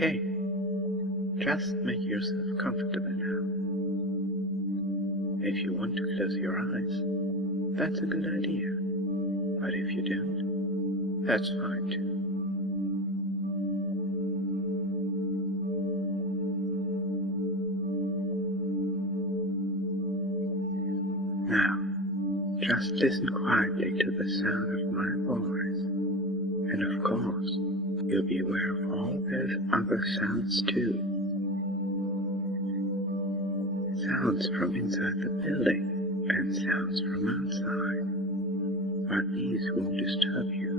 Okay, just make yourself comfortable now. If you want to close your eyes, that's a good idea, but if you don't, that's fine too. Now, just listen quietly to the sound of my voice, and of course, you'll be aware of all those other sounds too. Sounds from inside the building and sounds from outside, but these won't disturb you.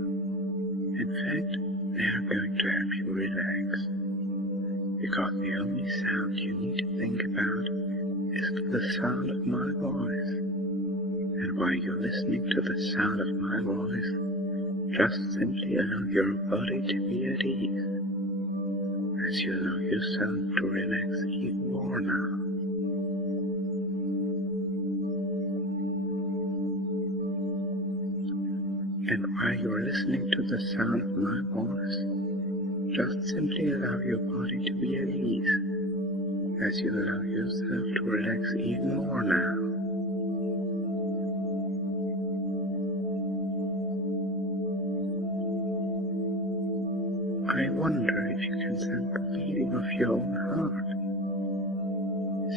In fact, they are going to help you relax, because the only sound you need to think about is the sound of my voice. And while you're listening to the sound of my voice, just simply allow your body to be at ease, as you allow yourself to relax even more now. And while you're listening to the sound of my voice, just simply allow your body to be at ease, as you allow yourself to relax even more now. I wonder if you can sense the beating of your own heart,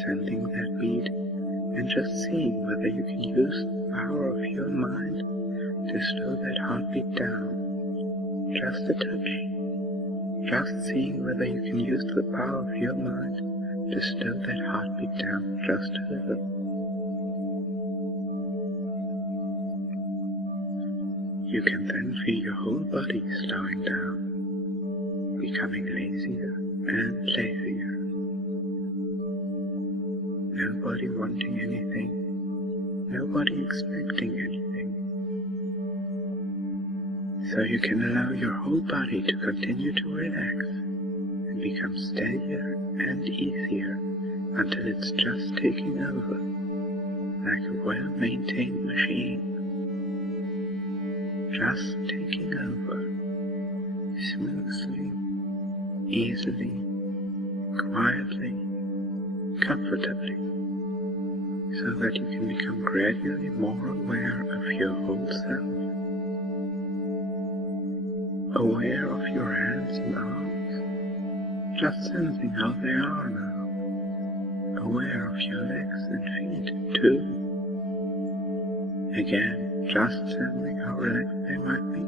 sensing that beat and just seeing whether you can use the power of your mind to slow that heartbeat down, just a touch, just seeing whether you can use the power of your mind to slow that heartbeat down just a little. You can then feel your whole body slowing down, becoming lazier and lazier. Nobody wanting anything, nobody expecting anything. So you can allow your whole body to continue to relax and become steadier and easier until it's just taking over, like a well-maintained machine. Just taking over, smoothly, easily, quietly, comfortably, so that you can become gradually more aware of your whole self. Aware of your hands and arms, just sensing how they are now. Aware of your legs and feet too. Again, just sensing how relaxed they might be,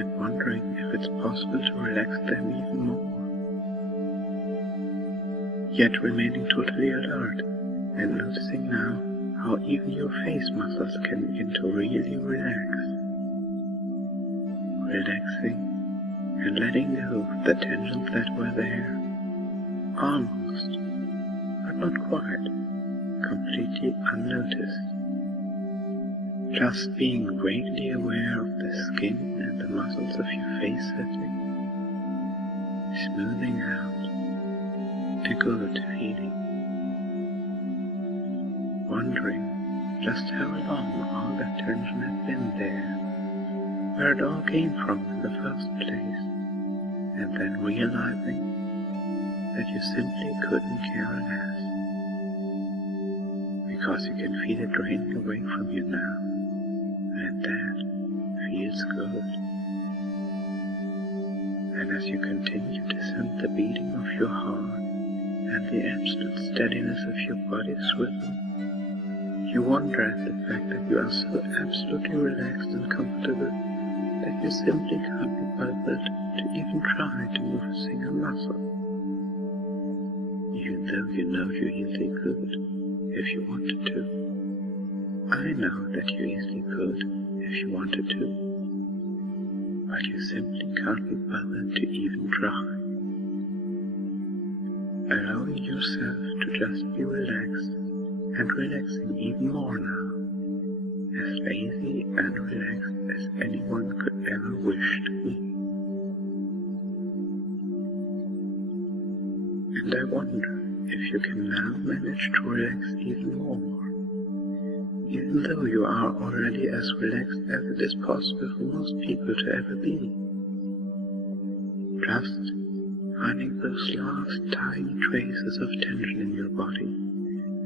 and wondering if it's possible to relax them even more. Yet remaining totally alert, and noticing now how even your face muscles can begin to really relax. Relaxing and letting go of the tensions that were there, almost, but not quite, completely unnoticed. Just being vaguely aware of the skin and the muscles of your face settling, smoothing out, a good feeling. Wondering just how long all that tension had been there, where it all came from in the first place, and then realizing that you simply couldn't care less, because you can feel it draining away from you now, and that feels good. And as you continue to sense the beating of your heart and the absolute steadiness of your body's rhythm, you wonder at the fact that you are so absolutely relaxed and comfortable that you simply can't be bothered to even try to move a single muscle, even though you know you easily could if you wanted to. I know that you easily could if you wanted to, but you simply can't be bothered to even try. Allowing yourself to just be relaxed and relaxing even more now, as lazy and relaxed as anyone could ever wish to be. And I wonder if you can now manage to relax even more, even though you are already as relaxed as it is possible for most people to ever be. Just finding those last tiny traces of tension in your body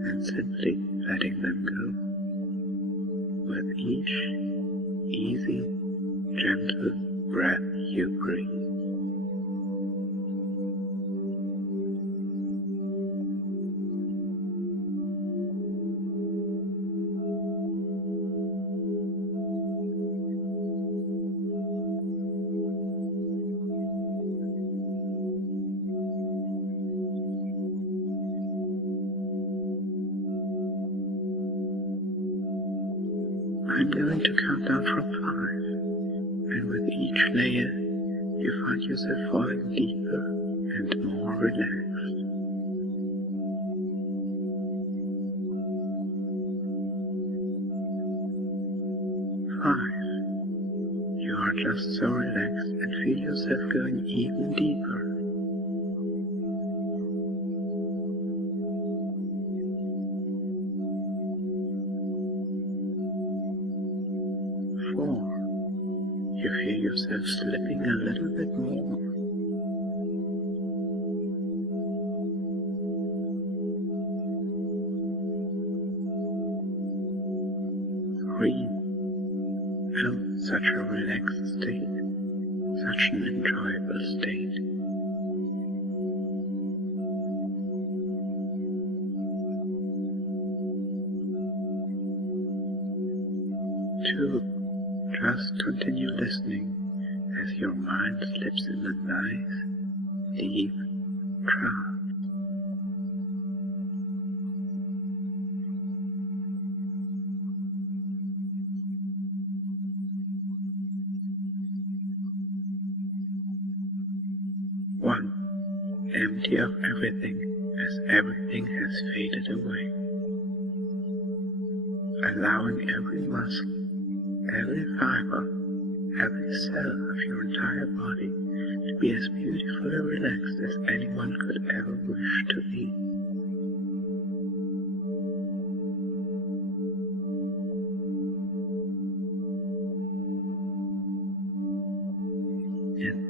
and simply letting them go. With each easy, gentle breath you breathe. I'm going to count down from 5, and with each layer, you find yourself falling deeper and more relaxed. 5. You are just so relaxed and feel yourself going even deeper. 4. You feel yourself slipping a little bit more. 3. Oh, such a relaxed state, such an enjoyable state. 2. Just continue listening as your mind slips in a nice, deep trance. 1. Empty of everything as everything has faded away. Allowing every muscle, every fiber, every cell of your entire body to be as beautifully relaxed as anyone could ever wish to be. And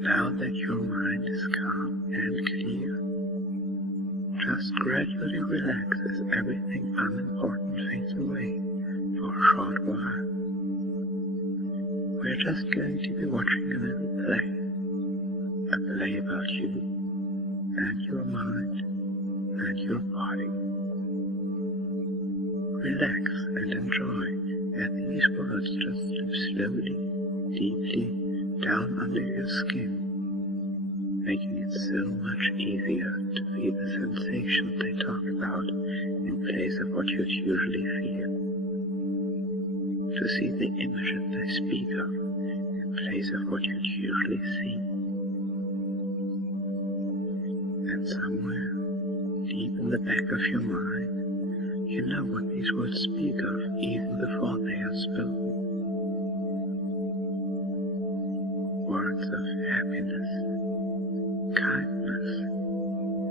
now that your mind is calm and clear, just gradually relax as everything unimportant fades away for a short while. We're just going to be watching a little play. A play about you and your mind and your body. Relax and enjoy as these words just slip slowly, deeply down under your skin, making it so much easier to feel the sensations they talk about in place of what you'd usually feel. To see the images they speak of in place of what you'd usually see. And somewhere, deep in the back of your mind, you know what these words speak of even before they are spoken. Words of happiness, kindness,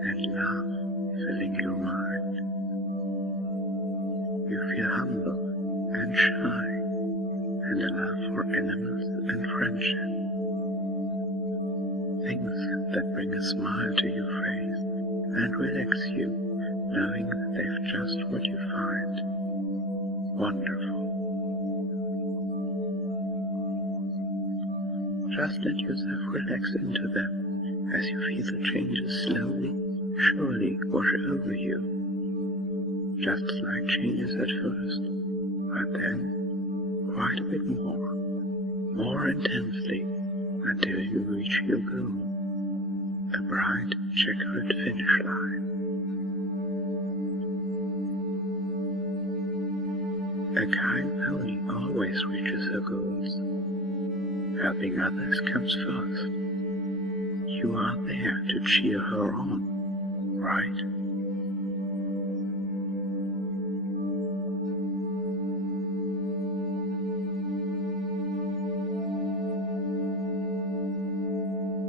and love filling your mind. You feel humble and shy, and a love for animals and friendship. Things that bring a smile to your face and relax you, knowing that they've just what you find wonderful. Just let yourself relax into them as you feel the changes slowly, surely wash over you. Just slight changes at first, but then quite a bit more intensely until you reach your goal, a bright checkered finish line. A kind pony always reaches her goals. Helping others comes first. You are there to cheer her on, right?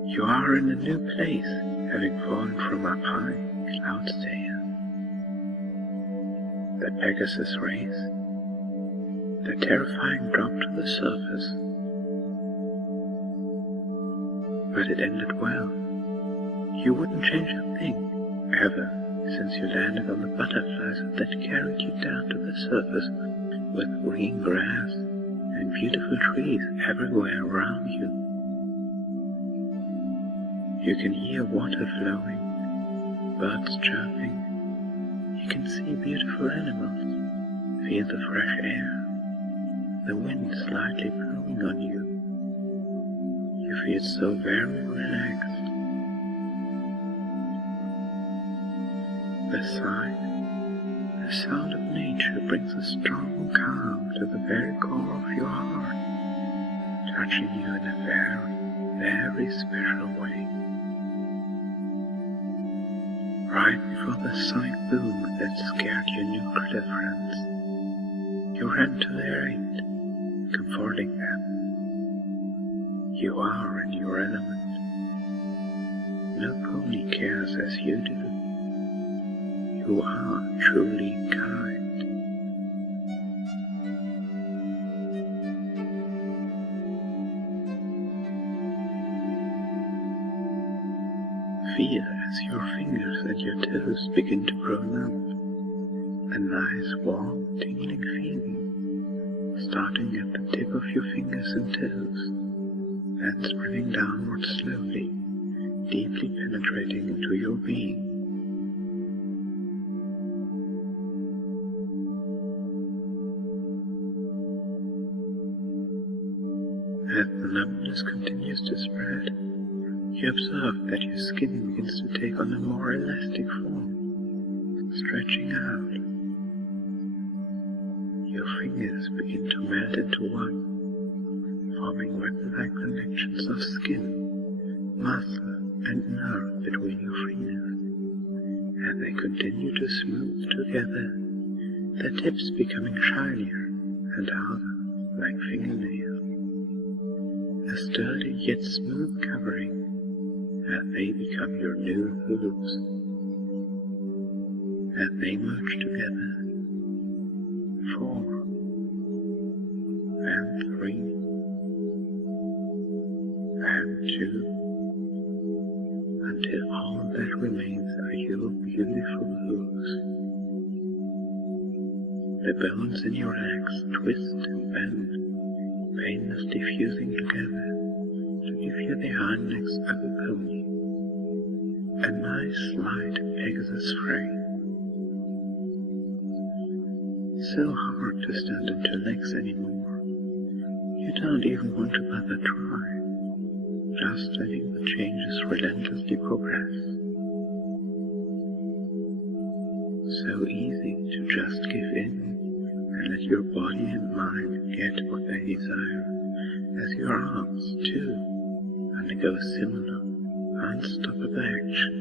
You are in a new place, having fallen from up high, clouds there. The Pegasus race, the terrifying drop to the surface. but it ended well. You wouldn't change a thing, ever, since you landed on the butterflies that carried you down to the surface with green grass and beautiful trees everywhere around you. You can hear water flowing, birds chirping. You can see beautiful animals, feel the fresh air, the wind slightly blowing on you. You feel so very relaxed. The sight, the sound of nature brings a strong calm to the very core of your heart, touching you in a very, very special way. Right before the sonic boom that scared your nuclear friends, you ran to their aid, comforting them. You are in your element. No pony cares as you do. You are truly kind. Feel as your fingers and your toes begin to grow numb. A nice, warm, tingling feeling, starting at the tip of your fingers and toes, and spreading downwards slowly, deeply penetrating into your being. As the numbness continues to spread, you observe that your skin begins to take on a more elastic form, stretching out. Your fingers begin to melt into one, forming web-like connections of skin, muscle, and nerve between your fingers. As they continue to smooth together, their tips becoming shinier and harder like fingernails. A sturdy yet smooth covering, as they become your new hooves. As they merge together, 4 and 3 and 2, until all that remains are your beautiful hooves. The bones in your legs twist and bend, painlessly fusing together to give you the hind legs of a pony, a nice light Pegasus frame. So hard to stand on 2 legs anymore, you don't even want to bother try, just letting the changes relentlessly progress. So easy to just give in and let your body and mind get what they desire, as your arms, too, undergo similar, unstoppable action.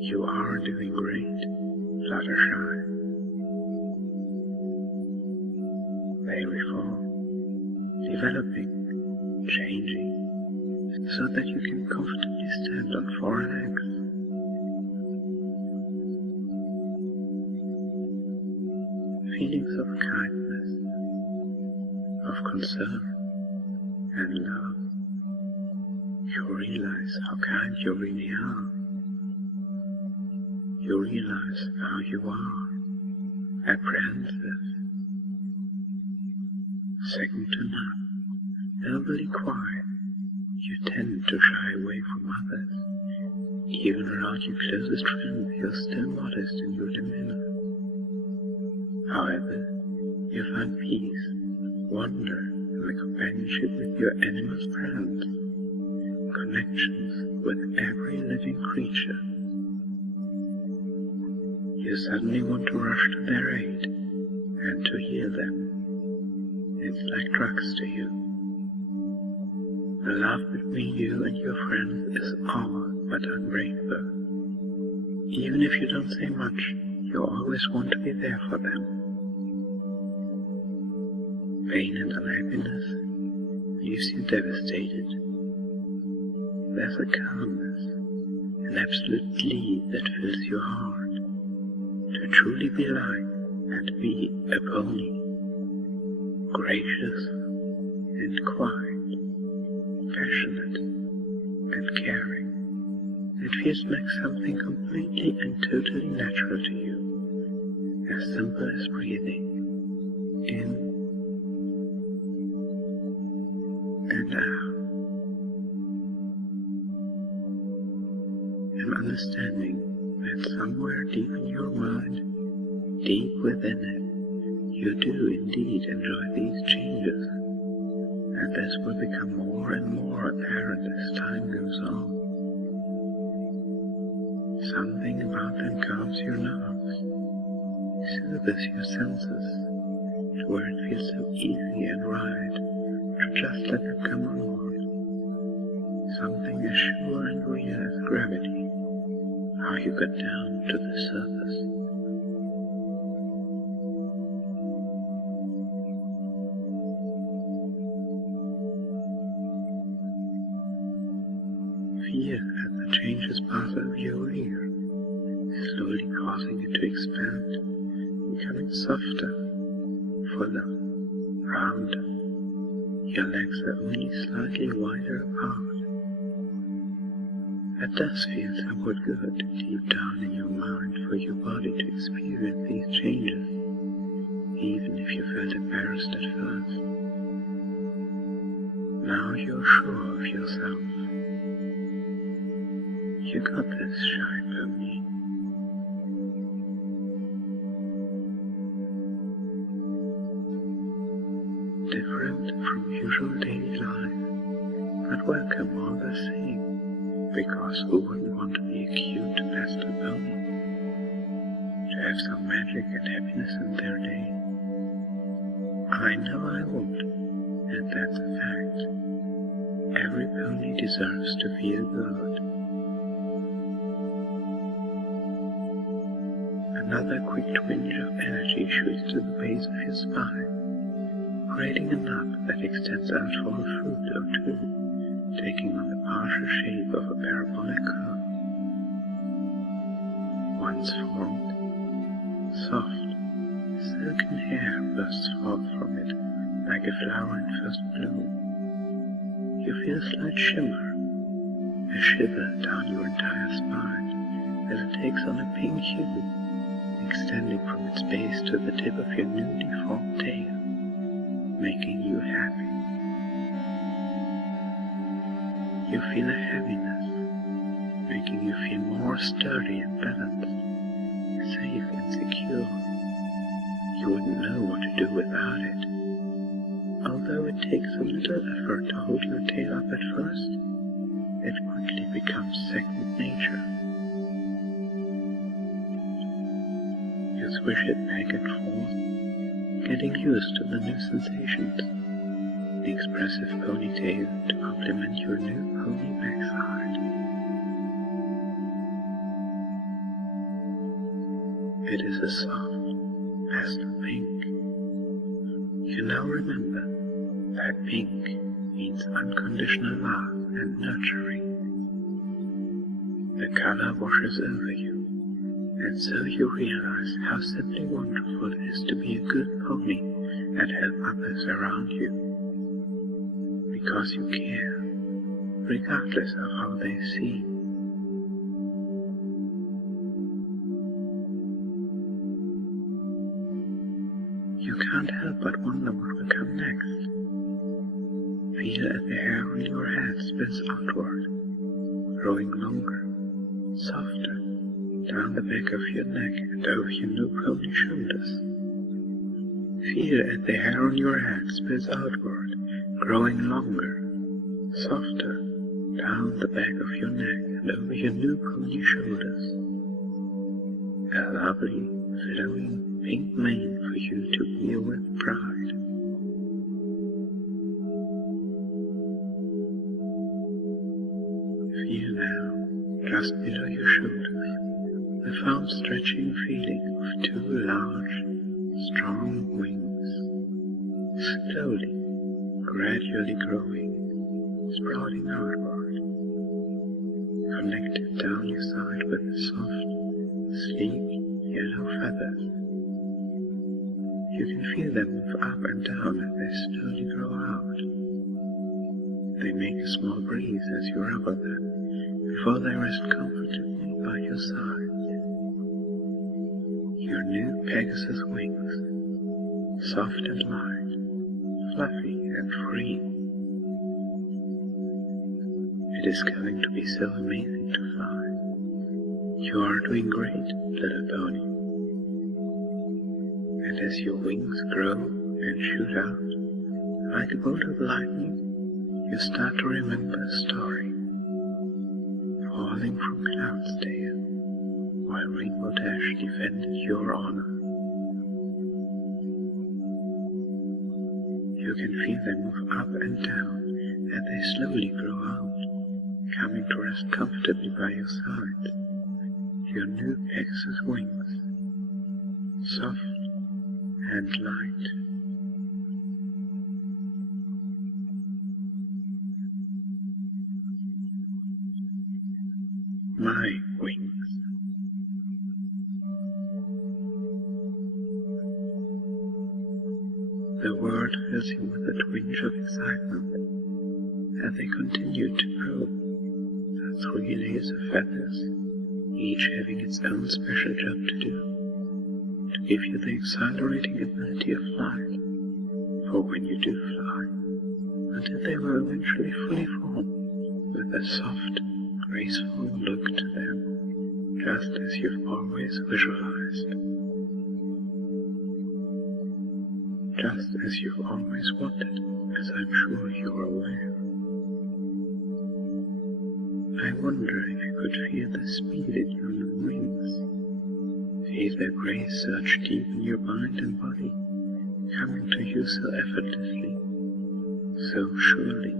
You are doing great, fluttershy. They reform, developing, changing, so that you can comfortably stand on 4 legs. Feelings of kindness, of concern, and love. You realize how kind you really are. You realize how you are, apprehensive, second to none, overly quiet. You tend to shy away from others. Even around your closest friends, you're still modest in your demeanor. However, you find peace, wonder, and the companionship with your animal friends, connections with every living creature. You suddenly want to rush to their aid and to heal them. It's like drugs to you. The love between you and your friends is all but unbreakable. Even if you don't say much, you always want to be there for them. Pain and unhappiness leaves you devastated. There's a calmness, an absolute glee that fills your heart. To truly be like and be a pony, gracious and quiet, passionate and caring. It feels like something completely and totally natural to you, as simple as breathing in and out, and understanding that somewhere deep in your mind, deep within it, you do indeed enjoy these changes, and this will become more and more apparent as time goes on. Something about them calms your nerves, soothes your senses, to where it feels so easy and right to just let them come on. Something as sure and real as gravity, how you got down to the surface. Feel as the changes pass over your ear, slowly causing it to expand, becoming softer, fuller, rounder. Your legs are only slightly wider apart. It does feel somewhat good deep down in your mind for your body to experience these changes, even if you felt embarrassed at first. Now you're sure of yourself. You got this, shy pony. Different from usual daily life, but welcome all the same, because who wouldn't want to be a cute pastel pony? To have some magic and happiness in their day? I know I would, and that's a fact. Every pony deserves to feel good. Another quick twinge of energy shoots to the base of your spine, creating a knot that extends out for a foot or two, taking on the partial shape of a parabolic curve. Once formed, soft, silken hair bursts forth from it like a flower in first bloom. You feel a slight shimmer, a shiver down your entire spine as it takes on a pink hue, extending from its base to the tip of your newly formed tail, making you happy. You feel a heaviness, making you feel more sturdy and balanced, safe and secure. You wouldn't know what to do without it. Although it takes a little effort to hold your tail up at first, it quickly becomes second nature. You swish it back and forth, getting used to the new sensations. The expressive ponytail to complement your new pony backside. It is a soft, pastel pink. You now remember that pink means unconditional love and nurturing. The color washes over you, and so you realize how simply wonderful it is to be a good pony and help others around you. Because you care, regardless of how they see. You can't help but wonder what will come next. Feel as the hair on your head spins outward, growing longer, softer, down the back of your neck and over your new pony shoulders. Feel as the hair on your head spins outward, growing longer, softer, down the back of your neck and over your new pony shoulders. A lovely, flowing pink mane for you to wear with pride. Feel now, just below your shoulders, the firm stretching feeling of two large, strong wings, slowly, gradually growing, sprouting outward, connected down your side with the soft, sleek yellow feathers. You can feel them move up and down as they slowly grow out. They make a small breeze as you rub on them before they rest comfortably by your side. Your new Pegasus wings, soft and light, fluffy and free. It is going to be so amazing to fly. You are doing great, little pony. And as your wings grow and shoot out, like a bolt of lightning, you start to remember a story. Falling from Cloudsdale, while Rainbow Dash defended your honor. You can feel them move up and down as they slowly grow out, coming to rest comfortably by your side. Your new Pegasus wings, soft and light. My wings. The word fills you with a twinge of excitement as they continue to grow. The 3 layers of feathers, each having its own special job to do, to give you the exhilarating ability of flight, for when you do fly, until they will eventually fully form with a soft, graceful look to them, just as you've always visualized. Just as you've always wanted, as I'm sure you're aware. I wonder if you could feel the speed in your new wings. Feel their grace surge deep in your mind and body, coming to you so effortlessly, so surely.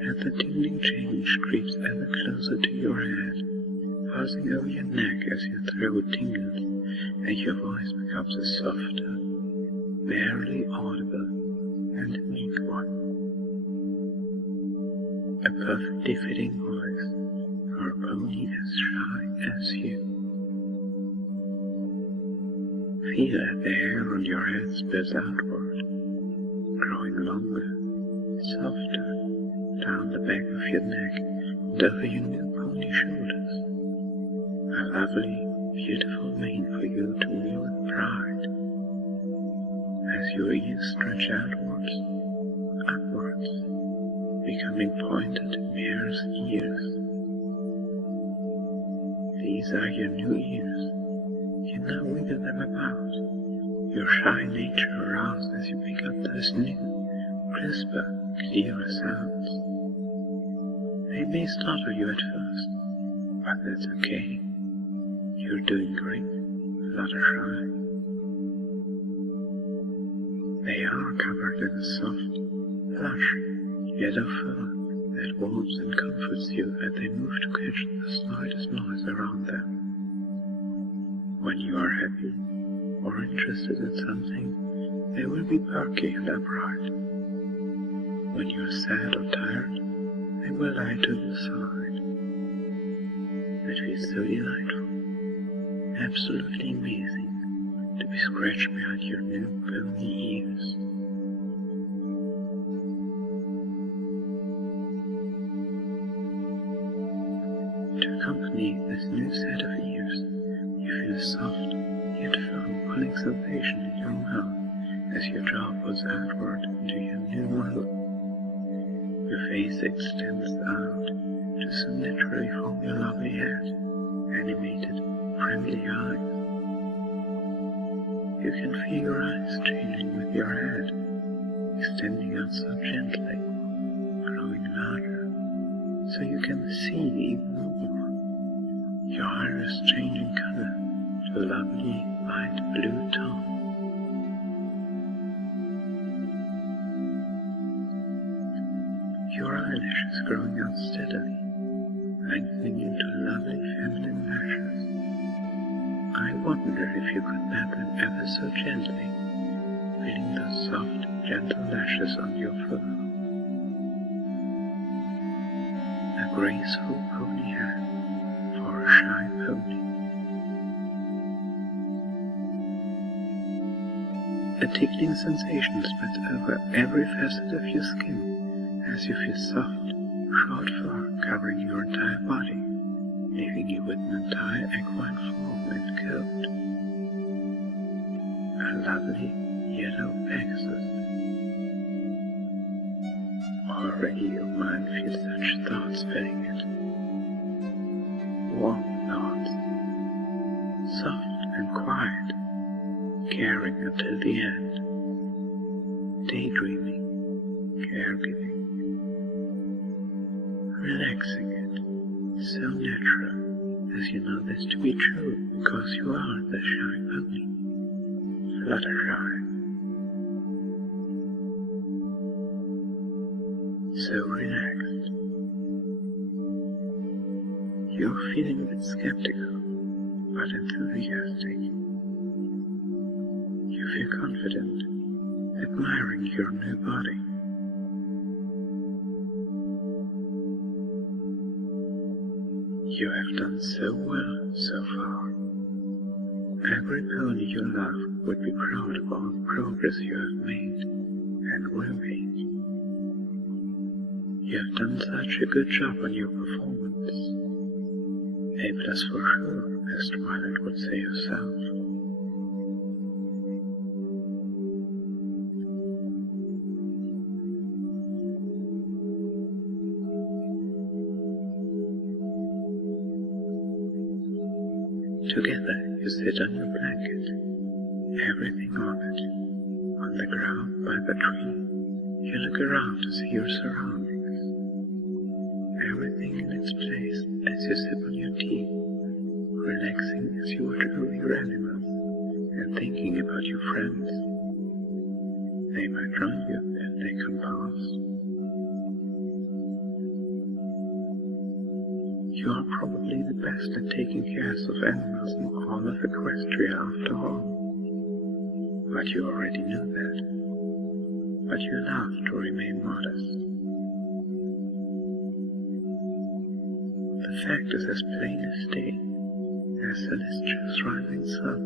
And the tingling change creeps ever closer to your head, passing over your neck as your throat tingles and your voice becomes a softer, barely audible and meek one. A perfectly fitting voice for a pony as shy as you. Feel that the hair on your head spills outward, growing longer, softer, down the back of your neck and over your new pony shoulders. A lovely, beautiful mane for you to wear with pride. As your ears stretch outwards, upwards, becoming pointed mare's ears. These are your new ears. You now wiggle them about, your shy nature aroused as you pick up those new, crisper, clearer sounds. They may startle you at first, but that's okay. You're doing great, fluttershy. They are covered in a soft, plush, yellow fur that warms and comforts you as they move to catch the slightest noise around them. When you are happy or interested in something, they will be perky and upright. When you are sad or tired, they will lie to your side. That feels so delightful, absolutely amazing, to be scratched behind your new pony ears. To accompany this new set of ears, you feel a soft, yet firm pulling sensation in your mouth as your jaw pulls outward into your new mouth. Your face extends out to so naturally form your lovely head, animated, friendly eyes. You can feel your eyes changing with your head, extending out so gently, growing larger, so you can see even more. Your iris changing color to a lovely light blue tone. Your eyelashes growing out steadily, lengthening into lovely feminine lashes. I wonder if you could pat them ever so gently, feeling those soft, gentle lashes on your fur. A graceful pony hat for a shy pony. A tickling sensation spreads over every facet of your skin as you feel soft, short fur covering your entire body, leaving you with an entire equine form and coat. A lovely yellow Pegasus. Already your mind feels such thoughts filling it. Warm thoughts, soft and quiet, caring until the end, daydreaming, caregiving, relaxing it, so natural as you know this to be true because you are the shy pony, fluttershy. So relaxed. You're feeling a bit skeptical, but enthusiastic. You feel confident, admiring your new body. You have done so well so far. Every pony you love would be proud of all the progress you have made and will make. You have done such a good job on your performance. A plus for sure, as Twilight would say herself. Together you sit on your blanket, everything on it. On the ground by the tree, you look around to see your surroundings. Everything in its place as you sip on your tea, relaxing as you watch over your animals and thinking about your friends. They might join you if they come past. You are probably the best at taking care of animals in all of Equestria after all. But you already knew that. But you love to remain modest. The fact is as plain as day, as celestial rising sun.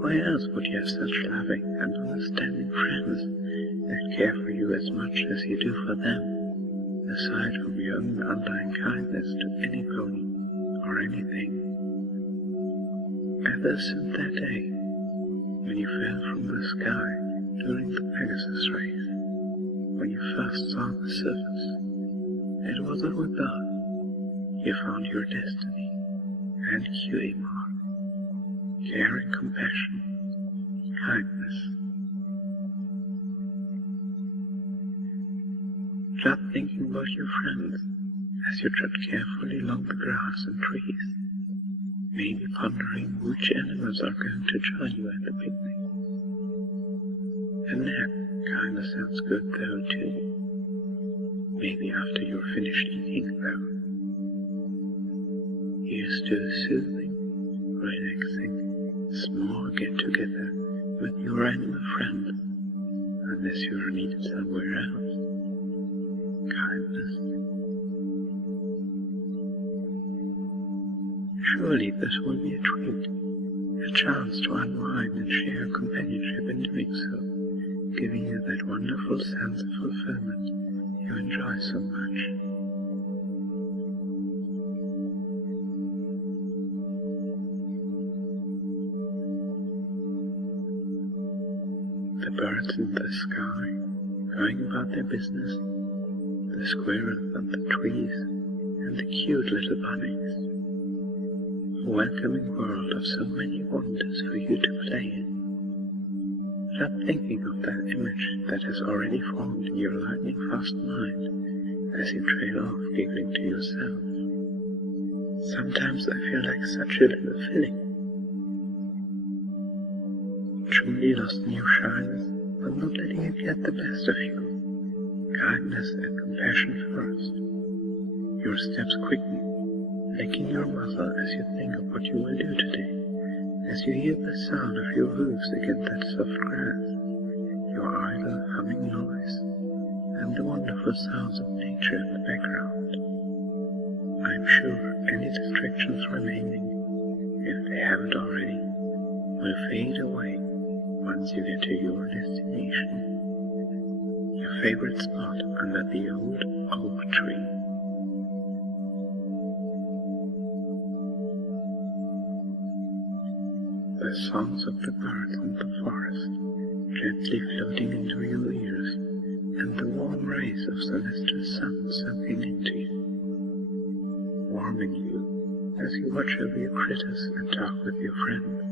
Why else would you have such loving and understanding friends that care for you as much as you do for them, aside from your own undying kindness to any pony or anything? Ever since that day, when you fell from the sky during the Pegasus race, when you first saw the surface, it was all about. You found your destiny and QA mark, caring compassion, kindness. Just thinking about your friends as you trot carefully along the grass and trees, maybe pondering which animals are going to join you at the picnic. A nap kinda sounds good though too. Maybe after you're finished eating though. Here's to a soothing, relaxing, small get-together with your animal friends, unless you are needed somewhere else. Kindness. Surely this will be a treat, a chance to unwind and share companionship in doing so, giving you that wonderful sense of fulfillment you enjoy so much. The birds in the sky, going about their business, the squirrels on the trees, and the cute little bunnies. A welcoming world of so many wonders for you to play in. Just thinking of that image that has already formed in your lightning-fast mind as you trail off giggling to yourself. Sometimes I feel like such a little filly. Truly lost in your shyness, but not letting it get the best of you. Kindness and compassion first. Your steps quicken, licking your muzzle as you think of what you will do today, as you hear the sound of your hooves against that soft grass, your idle humming noise, and the wonderful sounds of nature in the background. I'm sure any distractions remaining, if they haven't already, will fade away once you get to your destination, your favorite spot under the old oak tree. The songs of the birds in the forest gently floating into your ears, and the warm rays of Celestial sun soaking into you, warming you as you watch over your critters and talk with your friends.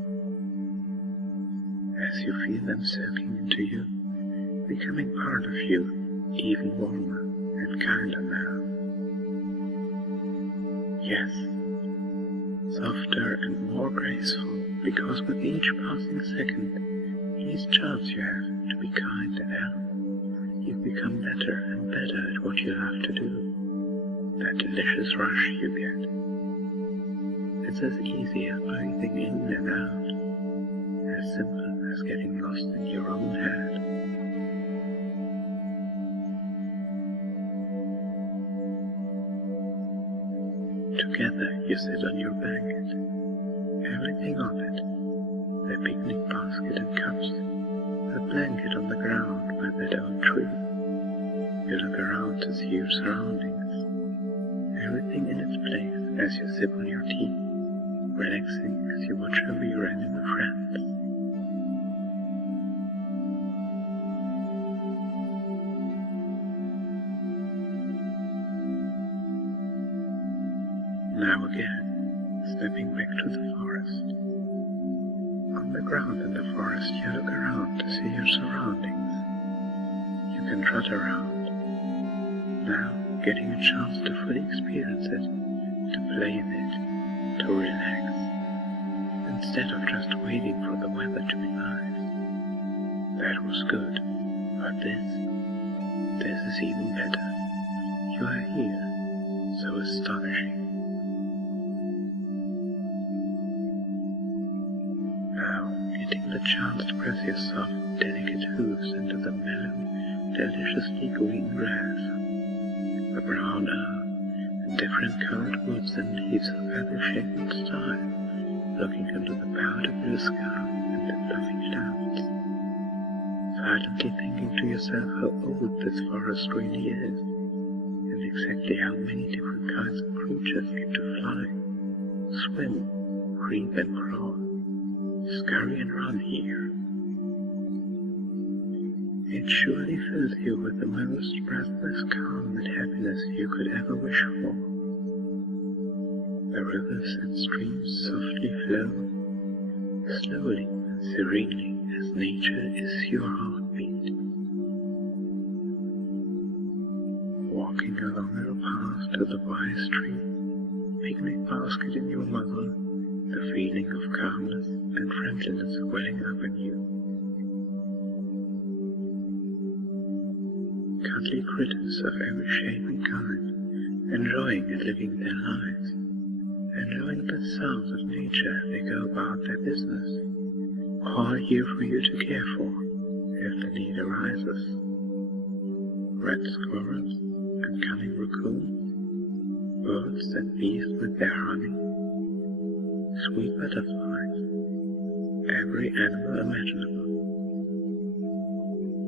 As you feel them soaking into you, becoming part of you, even warmer and kinder now. Yes, softer and more graceful, because with each passing second, each chance you have to be kind and help, you become better and better at what you have to do. That delicious rush you get. It's as easy as breathing in and out, as simple as getting lost in your own head. Together you sit on your blanket, everything on it, the picnic basket and cups, the blanket on the ground by that old tree. You look around to see your surroundings, everything in its place as you sip on your tea, relaxing as you watch over your animal friends. Now again, stepping back to the forest. On the ground in the forest you look around to see your surroundings. You can trot around, now getting a chance to fully experience it, to play in it, to relax, instead of just waiting for the weather to be nice. That was good, but this is even better. You are here, so astonishing. Getting the chance to press your soft, delicate hooves into the mellow, deliciously green grass, the brown earth, and different colored woods and leaves of every shape and style, looking into the powder blue sky and the fluffy clouds, silently thinking to yourself how old this forest really is, and exactly how many different kinds of creatures get to fly, swim, creep and crawl, scurry and run here. It surely fills you with the most breathless calm and happiness you could ever wish for. The rivers and streams softly flow, slowly and serenely as nature is your heartbeat. Walking along your path to the wise tree, picnic basket in your muzzle, the feeling of calmness and friendliness welling up in you. Cuddly critters of every shape and kind, enjoying and living their lives, enjoying the sounds of nature as they go about their business, all here for you to care for if the need arises. Red squirrels and cunning raccoons, birds and bees with their honey, sweet butterflies, every animal imaginable,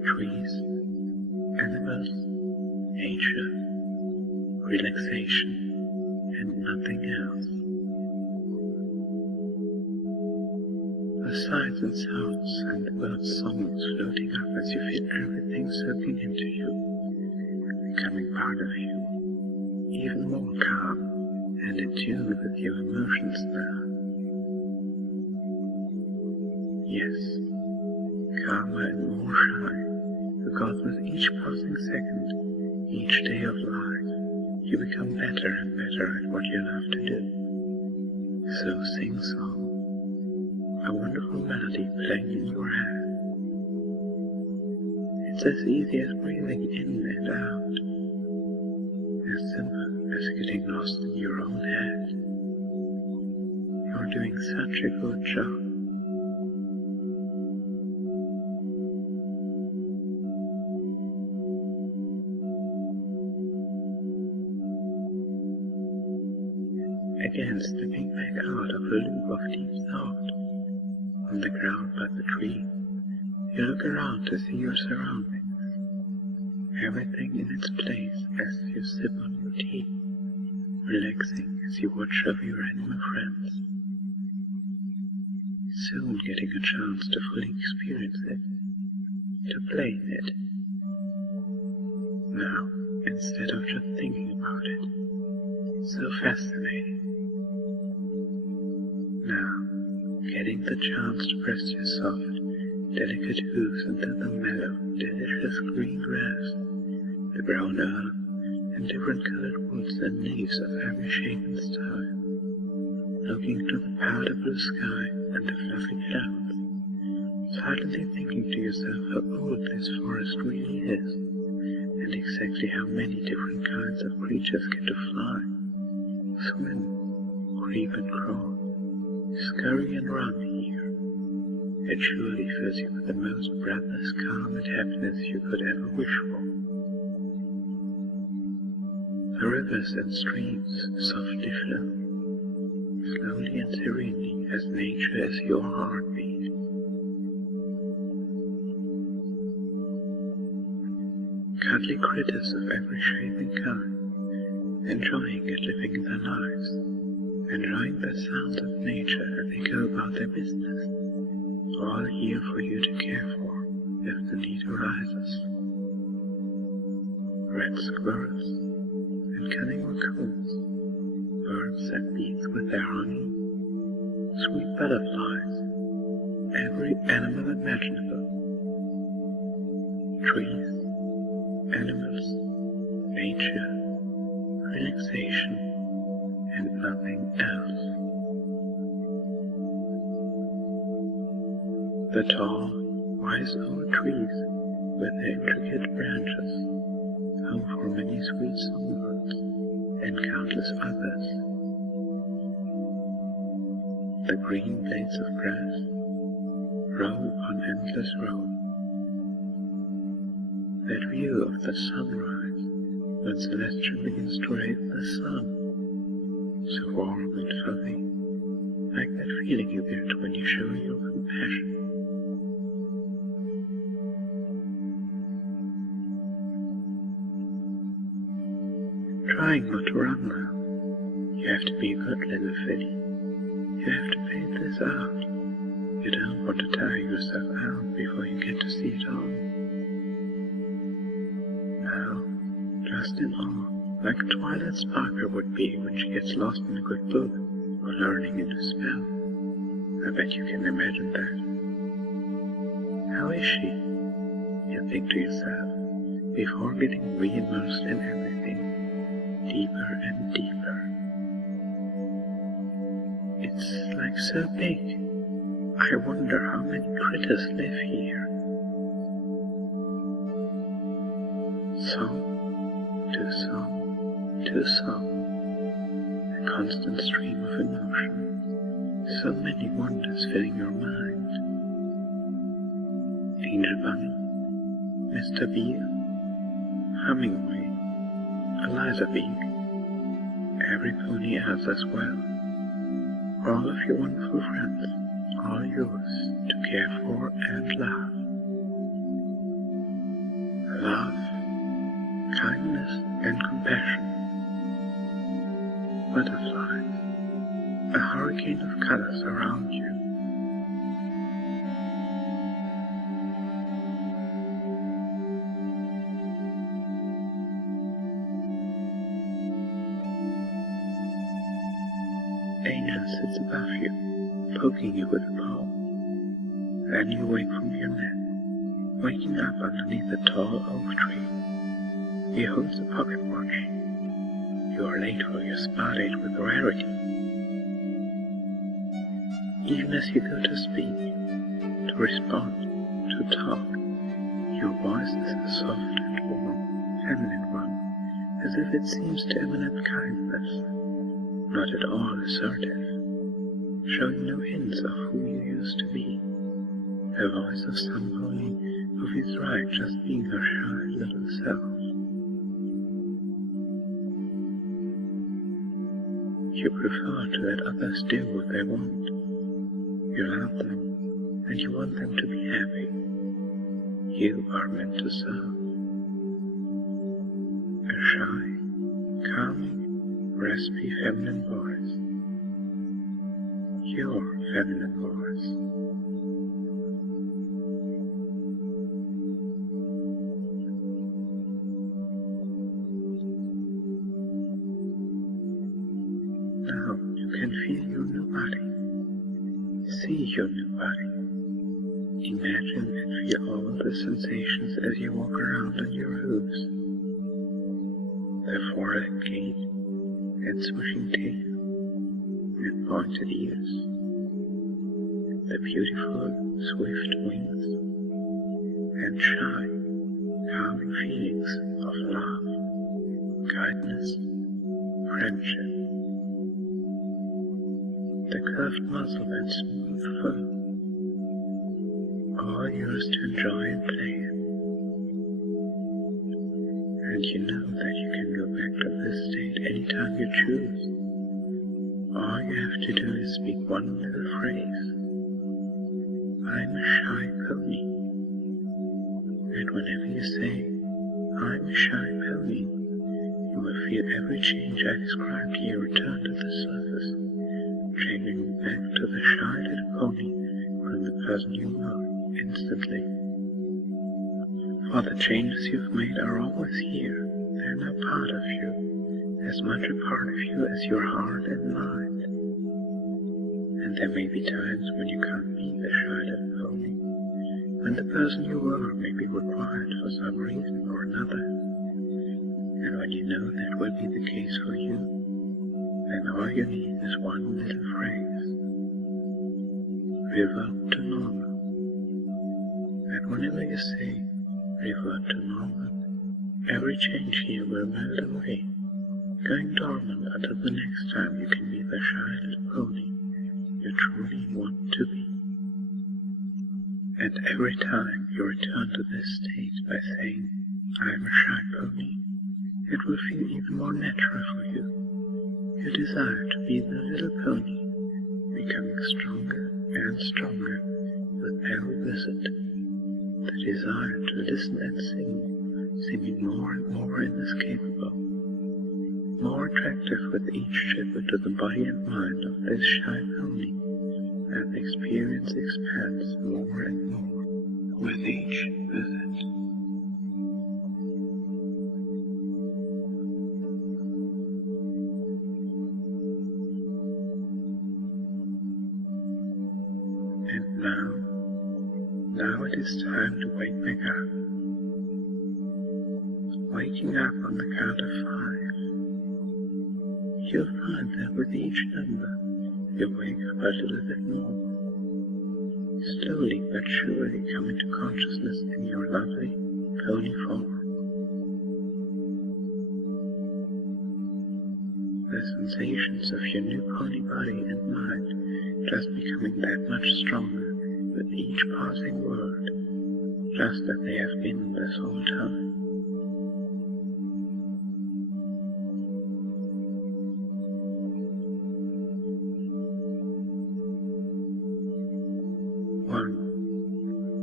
trees, animals, nature, relaxation, and nothing else. The sights and sounds and the birds' songs floating up as you feel everything soaking into you, becoming part of you, even more calm and in tune with your emotions now. Yes, calmer and more shy, because with each passing second, each day of life, you become better and better at what you love to do. So sing song, a wonderful melody playing in your head. It's as easy as breathing in and out, as simple as getting lost in your own head. You're doing such a good job. Again stepping back out of a loop of deep thought, on the ground by the tree, look around to see your surroundings, everything in its place as you sip on your tea, relaxing as you watch over your animal friends, soon getting a chance to fully experience it, to play in it. Now, instead of just thinking about it, so fascinating. Now, getting the chance to press your soft, delicate hooves into the mellow, delicious green grass, the brown earth, and different colored woods and leaves of every shape and style, looking to the powder blue sky and the fluffy clouds, silently thinking to yourself how old this forest really is, and exactly how many different kinds of creatures get to fly, swim, creep and crawl, scurry and run here. It surely fills you with the most breathless calm and happiness you could ever wish for. The rivers and streams softly flow, slowly and serenely as nature is your heartbeat. Cuddly critters of every shape and kind, enjoying and living their lives, enjoying the sounds of nature as they go about their business, all here for you to care for if the need arises. Red squirrels and cunning raccoons, birds and bees with their honey, sweet butterflies, every animal imaginable, trees, animals, nature, relaxation, and nothing else. The tall, wise old trees with their intricate branches, home for many sweet songbirds and countless others. The green blades of grass, row upon endless row. That view of the sunrise when celestial begins to raise the sun, so warm and fuzzy, like that feeling you get when you show your compassion. Trying not to run now. You have to be a good little filly. You have to fade this out. You don't want to tire yourself out before you get to see it all. Now, just in awe, like Twilight Sparkle would be when she gets lost in a good book or learning a new spell. I bet you can imagine that. How is she? You think to yourself, before getting re-immersed in everything, deeper and deeper. It's like so big. I wonder how many critters live here. Song to song to song, a constant stream of emotion, so many wonders filling your mind. Angel Bunny, Mr. Bee, Hummingway, Eliza Bee, every pony else as well, all of your wonderful friends, all yours to care for and love. Love, kindness and compassion. Butterflies, a hurricane of colors around you. Angel sits above you, poking you with a paw. Then you wake from your nap, waking up underneath a tall oak tree. He holds a pocket watch. You are late for your spa date with Rarity. Even as you go to speak, to respond, to talk, your voice is a soft and warm, feminine one, as if it seems to emanate kindness. Not at all assertive, showing no hints of who you used to be, a voice of somebody who feels right just being her shy little self. You prefer to let others do what they want. You love them, and you want them to be happy. you are meant to serve. A shy, calming, raspy feminine voice. Your feminine voice. Now you can feel your new body. See your new body. Imagine and feel all the sensations as you walk around on your hooves. The forehead gait and swishing tail and pointed ears. The beautiful, swift wings and shy, calming feelings of love, kindness, friendship. The curved muzzle and smooth fur, all yours to enjoy and play in. And you know that you can go back to this state anytime you choose. All you have to do is speak one little phrase. I'm a shy pony. And whenever you say, I'm a shy pony, you will feel every change I described here return to the surface, changing you back to the shy little pony from the person you were instantly. For the changes you've made are always here. They're now part of you, as much a part of you as your heart and mind. And there may be times when you can't be the shy little pony, when the person you were may be required for some reason or another. And when you know that will be the case for you, then all you need is one little phrase. Revert to normal. And whenever you say, revert to normal, every change here will melt away, going dormant until the next time you can be the shy little pony you truly want to be. And every time you return to this state by saying, I'm a shy pony, it will feel even more natural for you. You desire to be the little pony, becoming stronger and stronger with every visit. The desire to listen and sing, seeming more and more inescapable, more attractive with each trip into the body and mind of this shy pony, and the experience expands more and more with each visit. And now it is time to wake back up. Waking up on the count of 5. You'll find that with each number, you wake up a little bit more. Slowly but surely coming to consciousness in your lovely pony form. The sensations of your new pony body and mind just becoming that much stronger with each passing word, just as they have been this whole time.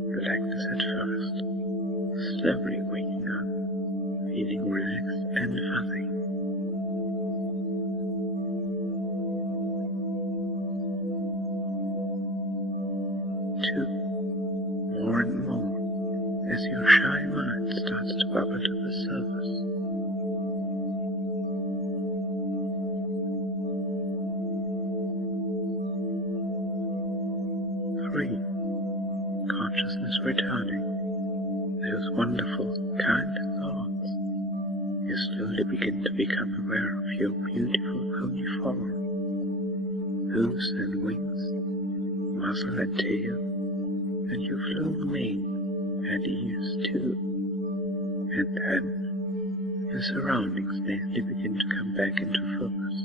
Relax at first, slowly waking up, feeling relaxed and fuzzy. 2, more and more, as your shy mind starts to bubble to the surface. 3, consciousness returning, those wonderful, kind thoughts. You slowly begin to become aware of your beautiful pony form, hooves and wings, muzzle and tail, and your flowing mane and ears too. And then your surroundings slowly begin to come back into focus.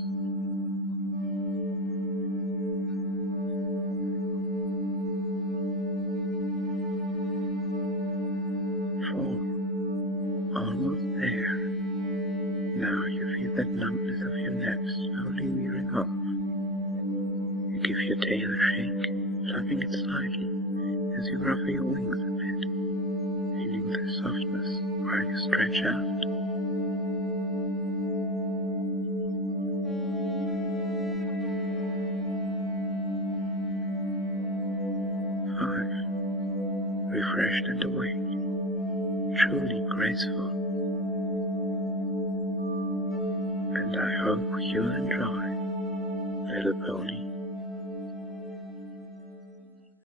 4, almost there. Now you feel that numbness of your neck slowly wearing off. You give your tail a shake, flapping it slightly as you ruffle your wings a bit. their softness while you stretch out. 5. Refreshed and awake, truly graceful. And I hope you'll enjoy Little Pony